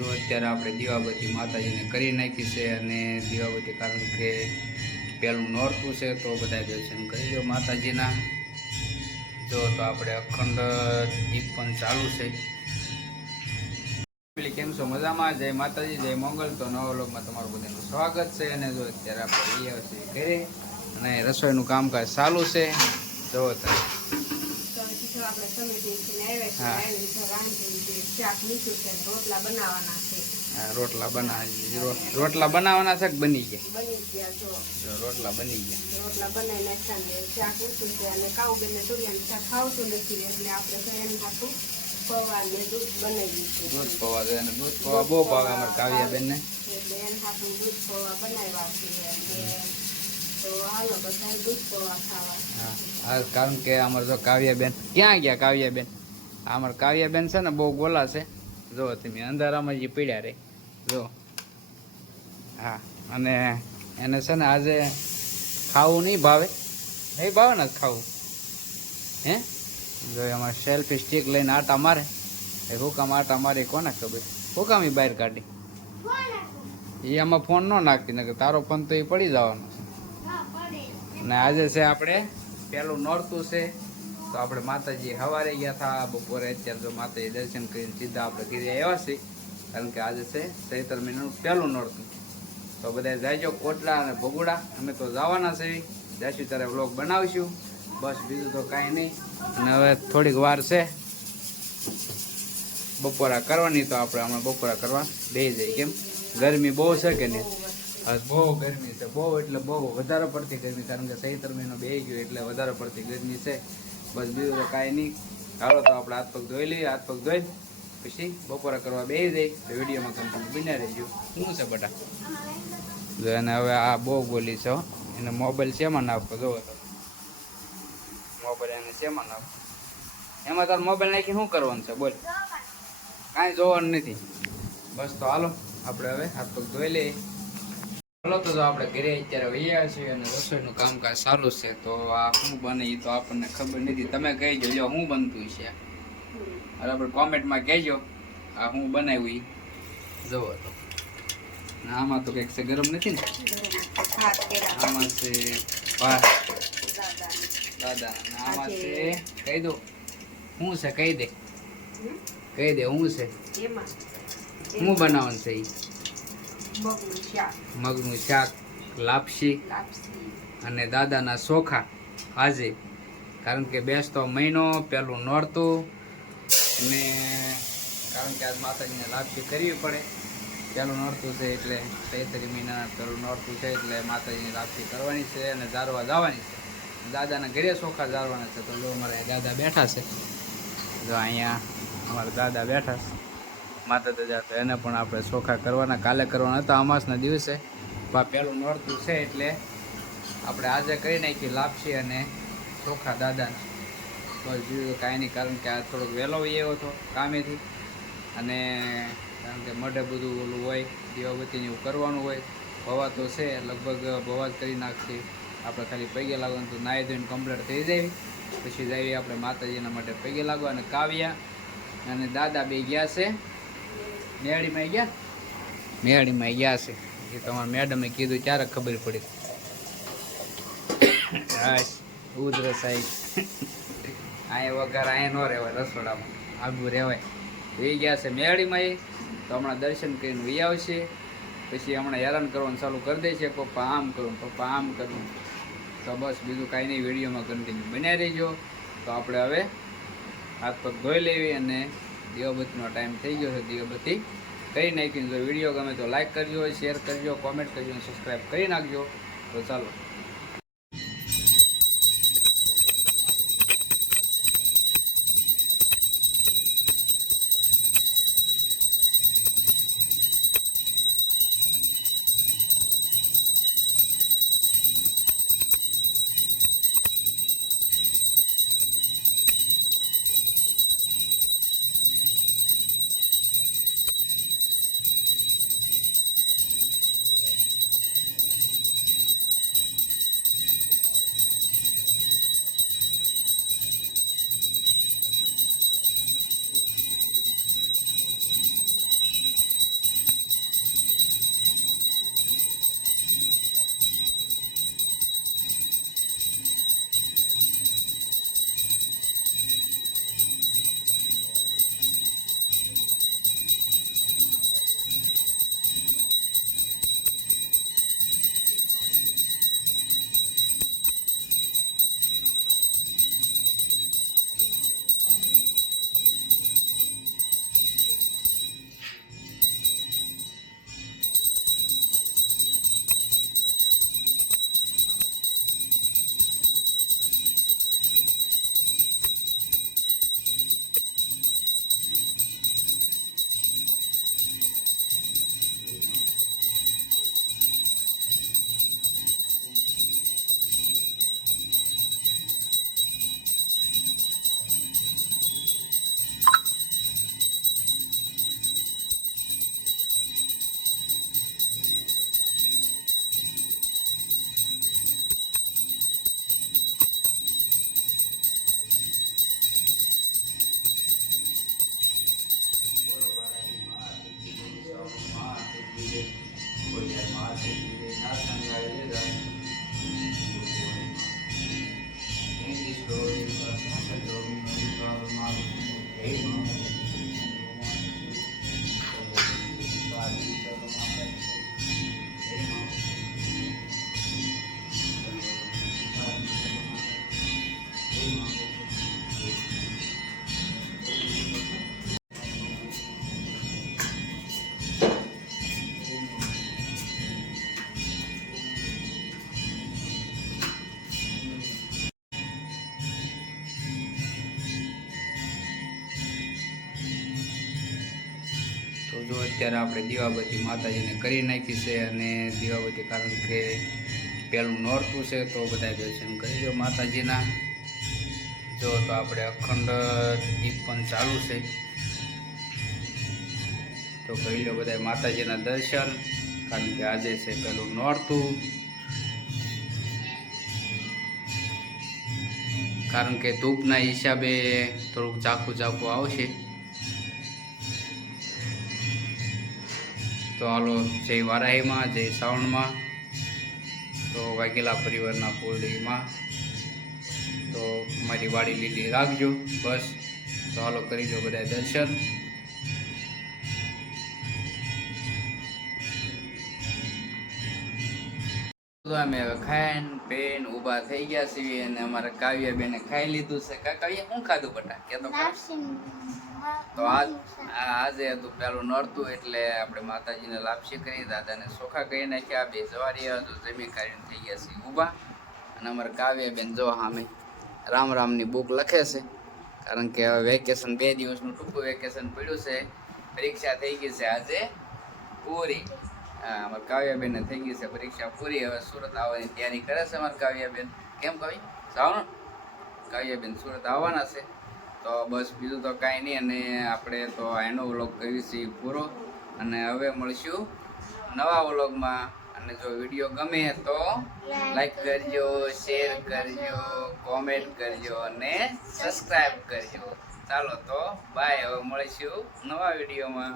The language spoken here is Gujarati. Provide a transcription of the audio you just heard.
જો અત્યારે આપણે દીવાબત્તી માતાજીને કરી નાખી છે અને દીવાબત્તી કારણ કે પહેલું નોરતું છે તો બધા દર્શન કરી લો માતાજીના. જો તો આપણે અખંડ દીપ પણ ચાલુ છે. કેમ છો? મજામાં? જય માતાજી, જય મંગલ. તો નવા લોકમાં તમારું બધાનું સ્વાગત છે અને જો અત્યારે આપણે છીએ ઘરે અને રસોઈનું કામકાજ ચાલુ છે. જો આપણે સમિતિથી આવ્યા છે ને રોટલા બનાવવાના છે. રોટલા બનાવી રોટલા બનાવવાના છે બની ગયા? બની ગયા જો. રોટલા બની ગયા. રોટલા બનાવી નાખ્યા ને શાક મૂક્યું છે અને કાઉબેનને તુરિયાનું શાક ખાવતું નથી એટલે આપણે એમ ખાતું પૌવા ને દૂધ બનાવી દૂધ પૌવા છે અને દૂધ પૌવા બહુ ભાવે અમારે કાવ્યાબેનને એટલે એમ હાથું દૂધ પૌવા બનાવ્યા છીએ કારણ કે અમારે જો કાવ્યાબેન ક્યાં ગયા કાવ્યાબેન? અમારે કાવ્યાબેન છે ને બહુ ગોલા છે. જો તમે અંધારામાં જે પીડ્યા રે. જો. હા અને એને છે ને આજે ખાવું નહીં ભાવે. નહીં ભાવે ને ખાવું. હે? જો અમારે સેલ્ફી સ્ટિક લઈને આટા મારે. એ હુકામ આટા મારી કોને ખબર? હુકામ એ બહાર કાઢી. એ આમાં ફોન ન નાખતી ને તારો ફોન તો એ પડી જવાનો છે. અને આજે છે આપણે પહેલું નોરતું છે, તો આપણે માતાજી સવારે ગયા હતા બપોરે અત્યારે તો માતાજી દર્શન કરીને સીધા આપણે ઘીરે આવ્યા છીએ, કારણ કે આજે છે ચૈત્ર મહિનાનું પહેલું નોરતું તો બધા જાયજો કોટલા અને ભગુડા, અમે તો જવાના છે જઈશું ત્યારે વ્લોગ બનાવીશું, બસ બીજું તો કાંઈ નહીં. અને હવે થોડીક વાર છે, બપોરા કરવાની, તો આપણે હમણાં બપોરા કરવા બે જઈએ, કેમ? ગરમી બહુ છે કે નહીં? હા, બહુ ગરમી છે બહુ એટલે બહુ વધારે પડતી ગરમી કારણ કે સહિતર મહિનો બે ગયો એટલે વધારે પડતી ગરમી છે. બસ બીજું તો કાંઈ નહીં. ચાલો તો આપણે હાથ પગ ધોઈ લઈએ હાથ પગ ધોઈ પછી બપોરા કરવા બે જઈ તો વિડીયોમાં કન્ટિન્યુ બન્યા રહેજો. શું છે બટા? જો એને હવે આ બહુ બોલી છે હો. એને મોબાઈલ શેમાં નાખો જોવો તો. મોબાઈલ એને શેમાં નાખો એમાં તાર મોબાઈલ નાખી શું કરવાનું છે? બોલ. કાંઈ જોવાનું નથી. બસ તો હાલો આપણે હવે હાથ પગ ધોઈ લઈએ. ચાલો તો જો આપણે ઘરે અત્યારે વૈયા છીએ અને રસોઈનું કામકાજ સારું છે તો આ શું બને એ તો આપણને ખબર નથી. તમે કહી જોજો શું બનતું છે અરે આપણે કોમેન્ટમાં કહેજો આ હું બનાવ્યું ઈ. તો. આમાં તો કંઈક છે ગરમ નથી ને? આમાં છે ભાત. દાદા. આમાં છે કહી દો. શું છે કહી દે. કહી દે શું છે. શું બનાવવાનું છે ઈ? મગનું શાક. લાપસી અને દાદાના ચોખા આજે. કારણ કે બેસતો મહિનો પેલું નોરતું. ને કારણ કે આજ માતાજીને લાપસી કરવી પડે. પેલું નોરતું છે એટલે તૈતરી મહિનાના પેલું નોરતું છે એટલે માતાજીની લાપસી કરવાની છે અને જારવા જવાની છે. દાદાના ઘરે ચોખા જારવાના છે તો જો અમારા દાદા બેઠા છે. જો અહીંયા અમારા દાદા બેઠા છે. માતા દાદા તો એને પણ આપણે ચોખા કરવાના, કાલે કરવાના હતા અમાસના દિવસે. પણ પેલું નડતું છે એટલે આપણે આજે કરી નાખી લાપસી અને ચોખા દાદાને. તો જોયું કાંઈ નહીં, કારણ કે આ થોડોક વહેલો એવો હતો કામેથી. અને કારણ કે મઢે બધું ઓલું હોય દીવાબત્તીને એવું કરવાનું હોય. ભવા તો છે, લગભગ ભવા જ કરી નાખશે. આપણે ખાલી પૈગે લાગવાનું તો નાહી ધોઈને કમ્પ્લીટ થઈ જાય. પછી જઈએ આપણે માતાજીના માટે પૈગે લાગવા અને કાવ્યા. અને દાદા બે ગયા છે. મેળીમાં ગયા? મેળીમાં ગયા છે. એ તમારા મેડમે કીધું ત્યારે ખબર પડી. હાશ ઉધરસ આવી અહીંયા વગર અહીંયા ન રહેવાય રસોડામાં. આગું રહેવાય એ ગયા છે મેળીમાં એ. તો હમણાં દર્શન કરીને વી આવશે. પછી હમણાં હેરાન કરવાનું ચાલુ કરી દે છે પપ્પા, આમ કરું, પપ્પા, આમ કરું. તો બસ બીજું કાંઈ નહીં, વિડીયોમાં કન્ટિન્યુ બન્યા રહેજો. તો આપણે હવે હાથ પગ ધોઈ લેવી અને દીવાબત્તીનો ટાઈમ થઈ ગયો છે દીવાબત્તી કરી નાખીને જો વીડિયો ગમે તો લાઈક કરજો શેર કરજો કોમેન્ટ કરજો અને સબસ્ક્રાઈબ કરી નાખજો. તો ચાલો. Pemilihan. અત્યારે આપણે દીવાબત્તી માતાજીને કરી નાખી છે અને દીવાબત્તી કારણ કે પહેલું નોરતું છે તો બધા દર્શન કરી લો માતાજીના. જો તો આપણે અખંડ દીપ પણ ચાલુ છે. તો કરી લો બધા માતાજીના દર્શન, કારણ કે આજે છે પહેલું નોરતું. કારણ કે ધૂપના હિસાબે થોડુંક ચાકુ ચાકુ આવશે. તો હાલો, જય વારાહીમાં, જય શ્રાવણમાં. તો વાઘેલા પરિવારના કુલદેવીમાં તો મારી વાડી લીલી રાખજો, બસ. તો હાલો, કરી દો બધા દર્શન. અમે હવે ખાઈને પેન ઊભા થઈ ગયા છીએ અને અમારા કાવ્ય બેને ખાઈ લીધું છે. કા કાવ્ય શું ખાધું બટા કે તો તો આજ આજે હતું પેલું નડતું એટલે આપણે માતાજીને લાપસી કરી, દાદાને સોખા કહી નાખ્યા. બે જવારી હતું જમી કરીને થઈ ગયા છે ઊભા. અને અમારા કાવ્યબેન જો સામે રામ રામની બુક લખે છે. કારણ કે હવે વેકેશન બે દિવસનું ટૂંકું વેકેશન પડ્યું છે. પરીક્ષા થઈ ગઈ છે આજે પૂરી. અમારા કાવ્યાબેનને થઈ ગઈ છે પરીક્ષા પૂરી. હવે સુરત આવવાની તૈયારી કરે છે અમારા કાવ્યાબેન. કેમ કવિ? સાવ કાવ્યાબેન સુરત આવવાના છે. તો બસ બીજું તો કાંઈ નહીં અને આપણે તો એનો વ્લોગ કરી છે પૂરો. અને હવે મળશું નવા વ્લોગમાં. અને જો વીડિયો ગમે તો લાઈક કરજો, શેર કરજો, કોમેન્ટ કરજો અને સબસ્ક્રાઈબ કરજો. ચાલો તો બાય. હવે મળીશું નવા વિડીયોમાં.